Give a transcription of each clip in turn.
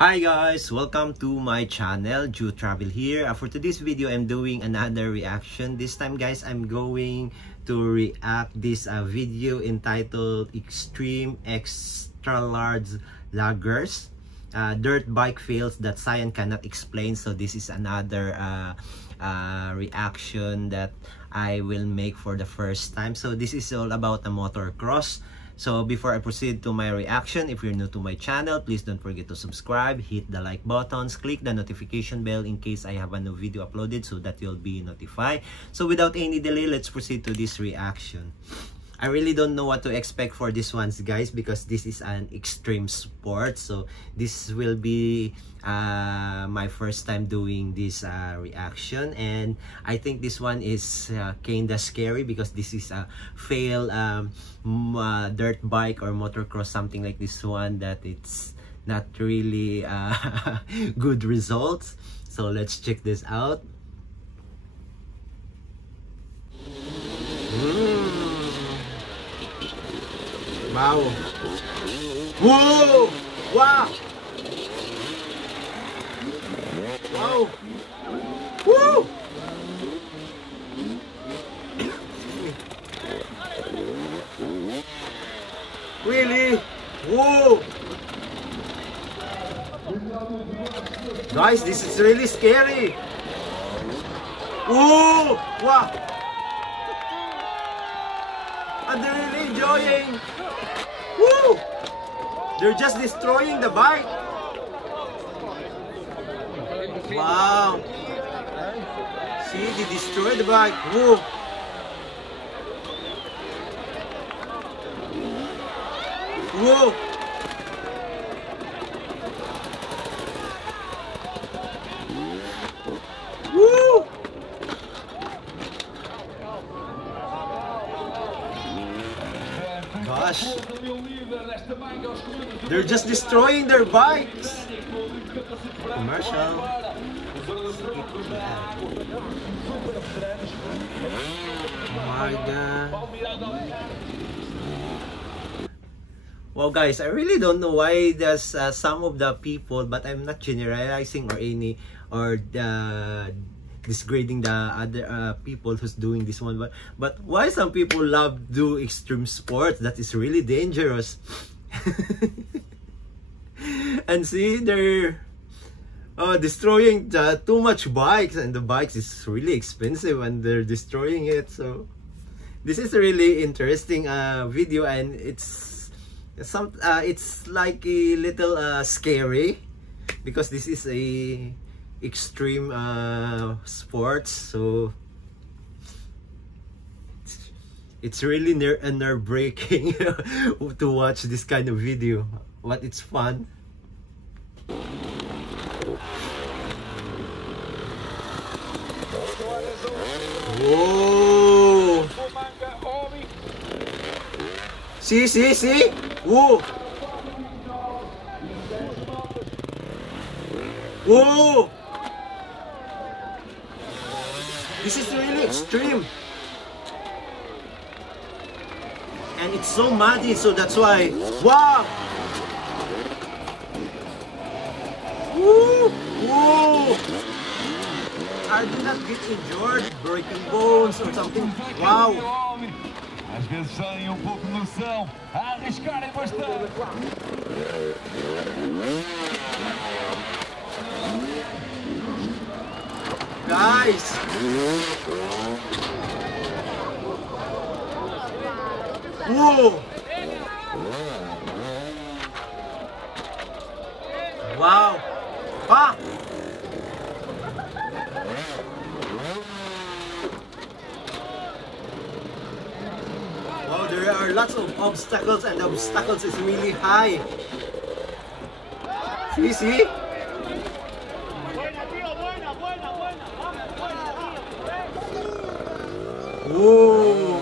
Hi guys, welcome to my channel, Ju Travel here. For today's video, I'm doing another reaction. This time guys, I'm going to react this video entitled Extreme Extra Large Lagers, Dirt Bike Fails That Science Cannot Explain. So this is another reaction that I will make for the first time. So this is all about a motocross. So before I proceed to my reaction, if you're new to my channel, please don't forget to subscribe, hit the like buttons, click the notification bell in case I have a new video uploaded so that you'll be notified. So without any delay, let's proceed to this reaction. I really don't know what to expect for this ones guys, because this is an extreme sport. So this will be my first time doing this reaction, and I think this one is kinda scary because this is a fail dirt bike or motocross, something like this one, that it's not really good results. So let's check this out. Wow! Whoa! Wow! Wow! Woo! Really? Whoa! Guys, this is really scary. Whoa! Wow! And they're really enjoying. Woo! They're just destroying the bike. Wow! See, they destroyed the bike. Woo! Whoa! Woo! Gosh, they're just destroying their bikes. Commercial. Oh my God. Well guys, I really don't know why there's some of the people, but I'm not generalizing or disgrading the other people who's doing this one, but why some people love do extreme sports that is really dangerous. And see, they're destroying too much bikes, and the bikes is really expensive and they're destroying it. So this is a really interesting video, and it's like a little scary because this is a extreme sports. So it's really nerve-breaking to watch this kind of video, but it's fun. Whoa! See? Whoa! Whoa! This is really extreme. And it's so muddy, so that's why. Wow! Woo! Whoa! I did not get injured, breaking bones or something. Wow! Às vezes sem pouco de noção, a arriscarem bastante. Guys! Whoa! Wow! Ah! Wow, there are lots of obstacles, and the obstacles is really high. See? Whoa!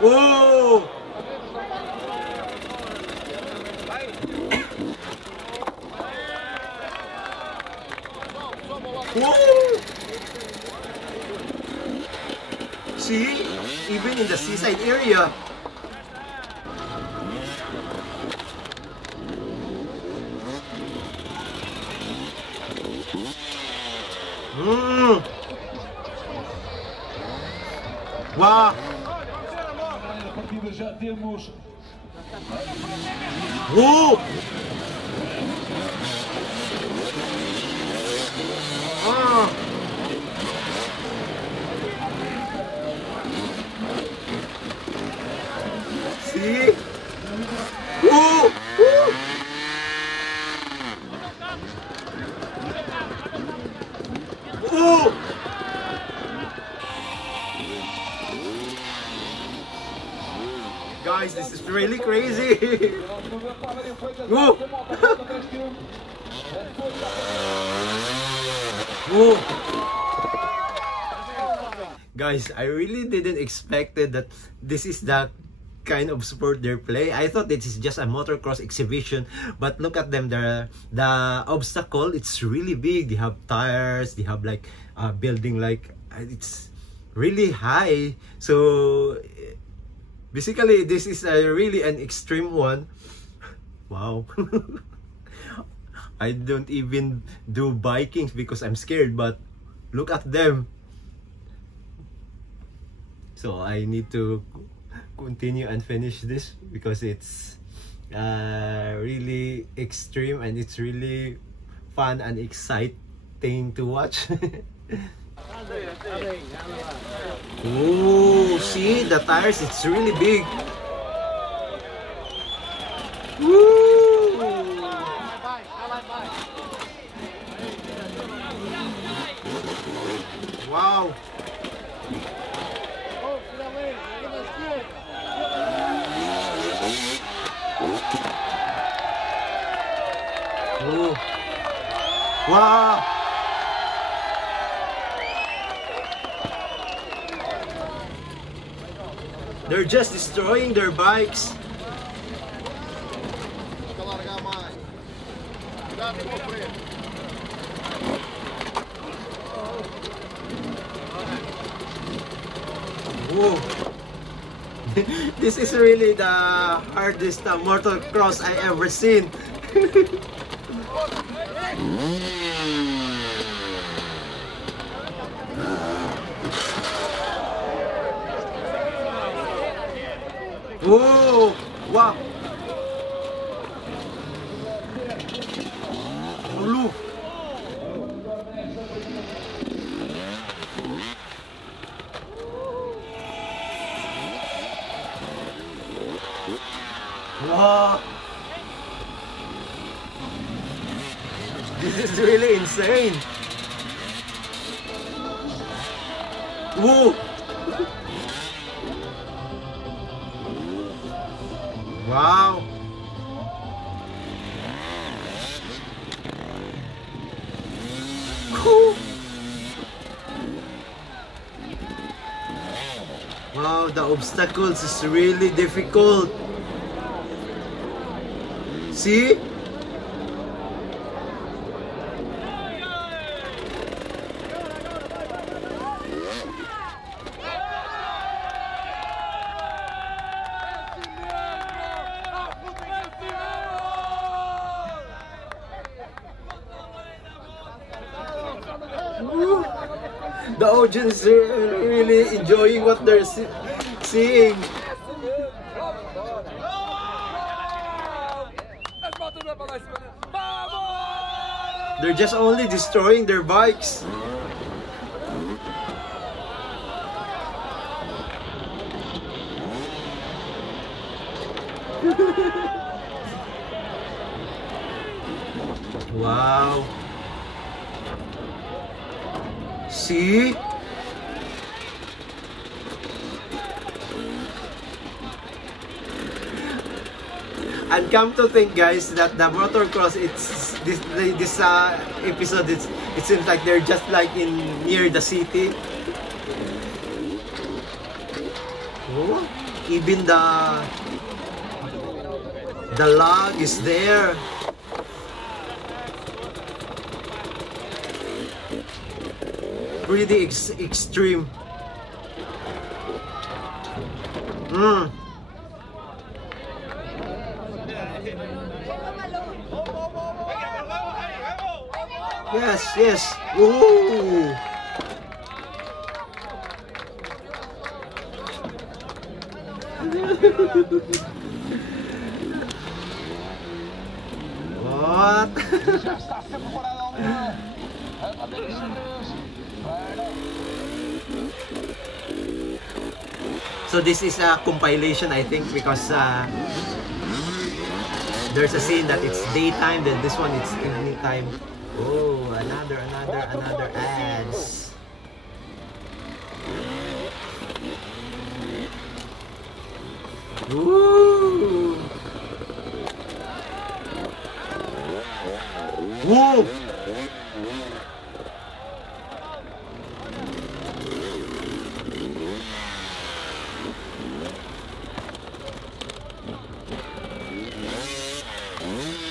Whoa! Whoa! See? Even in the seaside area. Mm. Wow. A partida já temos. Ah. See? Guys, this is really crazy. Whoa. Whoa. Guys, I really didn't expected that this is the kind of sport they play. I thought this is just a motocross exhibition, but look at them. The obstacle, it's really big. They have tires. They have like building like it's really high. So basically, this is really an extreme one. Wow. I don't even do biking because I'm scared, but look at them. So I need to continue and finish this because it's really extreme and it's really fun and exciting to watch. Oh, see the tires, it's really big. Woo! Wow. Oh. Wow. They're just destroying their bikes. Whoa. This is really the hardest motocross I ever seen. Whoa! Wow! Ulu! Wow! This is really insane! Whoa! Wow! Cool! Wow, the obstacles is really difficult. See? The audience are really enjoying what they're seeing. They're just only destroying their bikes. Wow. See? And come to think, guys, that the motocross, it's this episode, it seems like they're just like near the city. Oh, even the log is there. Pretty extreme. Yes, yes. Ooh. What? Já está sempre parado ao meio. A bater os três. So this is a compilation, I think, because there's a scene that it's daytime, then this one it's evening time. Oh, another ads. Woo! Whoa!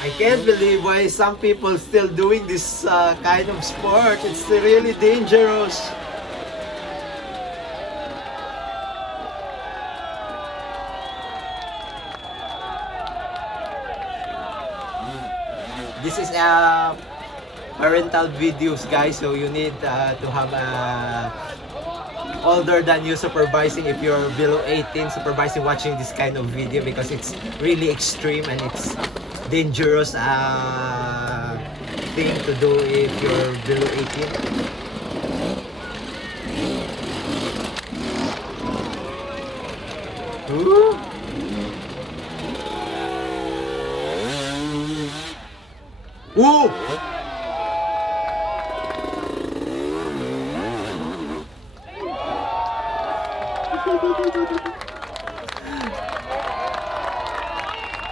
I can't believe why some people still doing this kind of sport. It's really dangerous. This is parental videos, guys, so you need to have older than you supervising if you're below 18 supervising watching this kind of video, because it's really extreme and it's dangerous thing to do if you're below 18. Ooh. Ooh.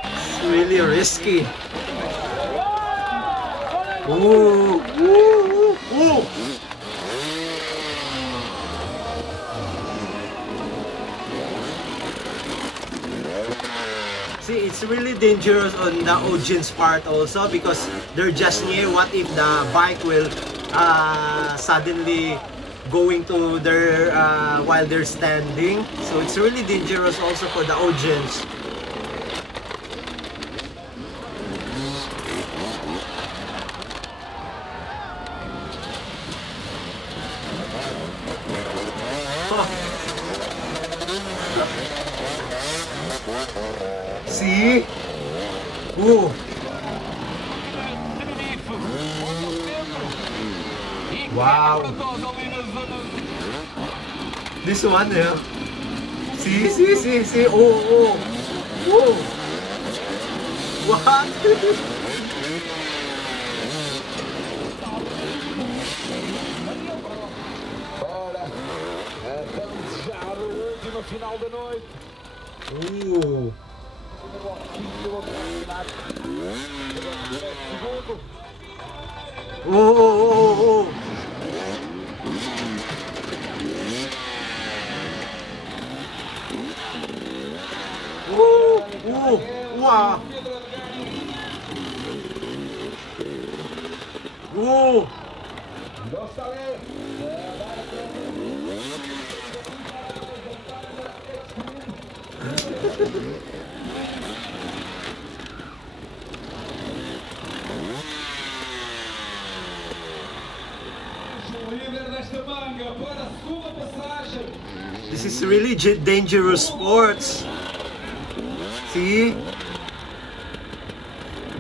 It's really risky. Ooh, ooh, ooh. See, it's really dangerous on the audience part also, because they're just near. What if the bike will suddenly going to their while they're standing? So it's really dangerous also for the audience. See? Ooh. Wow. This one, yeah. See. Oh. Oh. What? Final da noite. Ooh. Oh. Wow. Oh. This is really dangerous sports. See?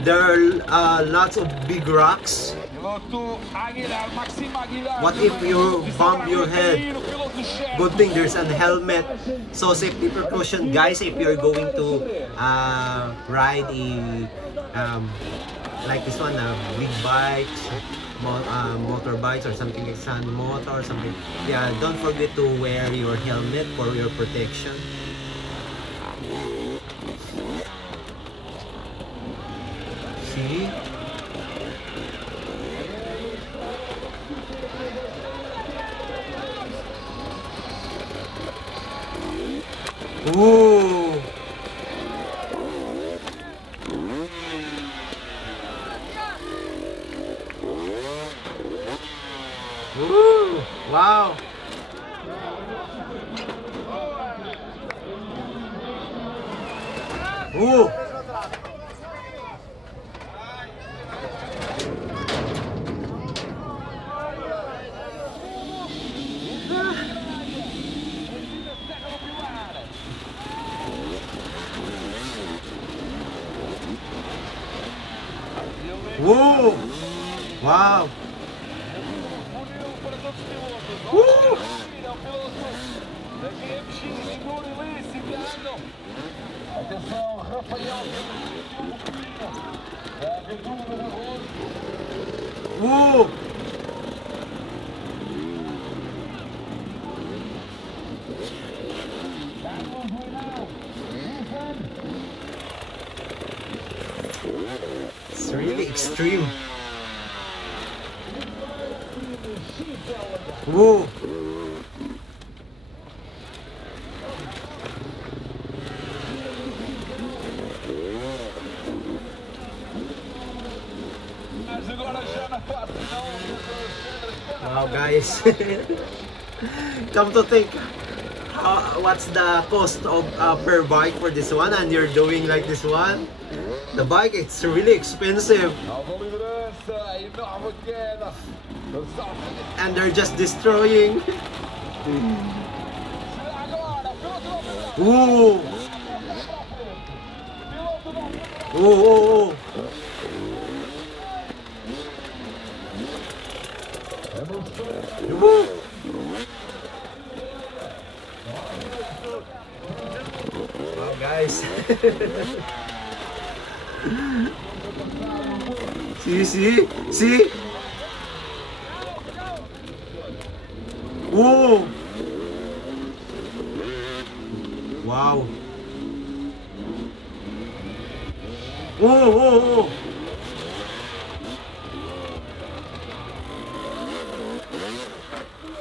There are lots of big rocks. What if you bump your head? Good thing there's a helmet. So safety precaution, guys, if you're going to ride a like this one, big bikes, motorbikes or something like sun motor or something. Yeah, don't forget to wear your helmet for your protection. See? Ooh. Ooh. Wow. Ooh. Whoa! Wow! Woo! Atenção, Rafael. Woo! It's really extreme. Woo! Wow, guys. Come to think, what's the cost of per bike for this one, and you're doing like this one? The bike, it's really expensive. And they're just destroying. Ooh. Ooh. Woo! Wow, guys. See? Whoa! Wow! Whoa!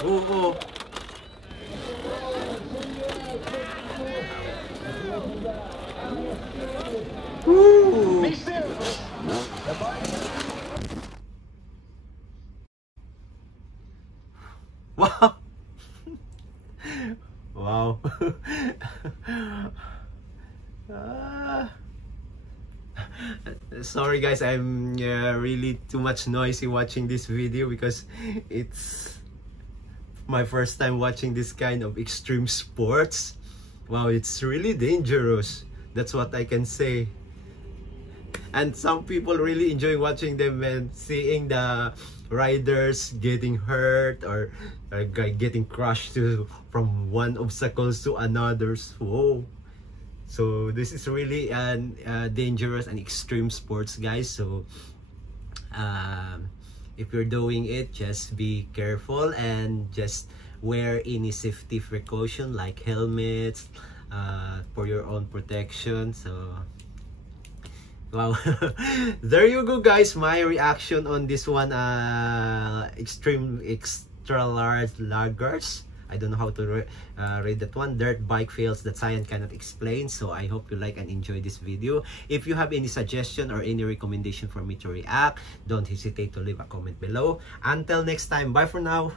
Oh. Ooh. Wow. Wow. Sorry guys, I'm really too much noisy watching this video because it's my first time watching this kind of extreme sports. Wow, it's really dangerous. That's what I can say. And some people really enjoy watching them and seeing the riders getting hurt or getting crushed from one obstacles to another's. Whoa. So this is really dangerous and extreme sports, guys. So if you're doing it, just be careful and just wear any safety precaution like helmets for your own protection. So wow. There you go, guys, my reaction on this one, extreme extra large lagers. I don't know how to read that one. Dirt bike fails that science cannot explain. So I hope you like and enjoy this video. If you have any suggestion or any recommendation for me to react, don't hesitate to leave a comment below. Until next time, bye for now.